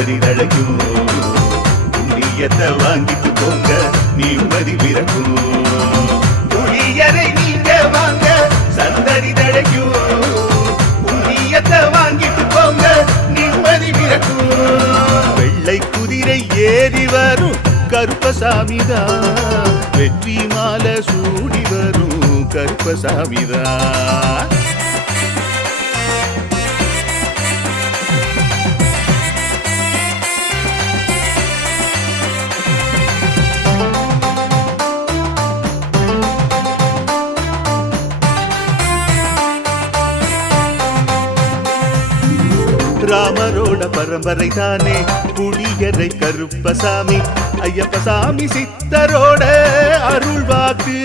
சந்ததிதழைக்கும் புண்ணியத்தை வாங்கிட்டு போங்க நிம்மதி பிறக்கும் புளியரை நீங்க வாங்க சந்ததிதழைக்கும் புண்ணியத்தை வாங்கிட்டு போங்க நிம்மதி பிறக்கும் வெள்ளை குதிரை ஏறி வரும் கருப்பசாமிதான் வெற்றி மாலை சூடி வரும் கருப்பசாமிதான் ராமரோட பரம்பரை தானே புளியரை கருப்பசாமி ஐயப்பசாமி சித்தரோட அருள் வாக்கு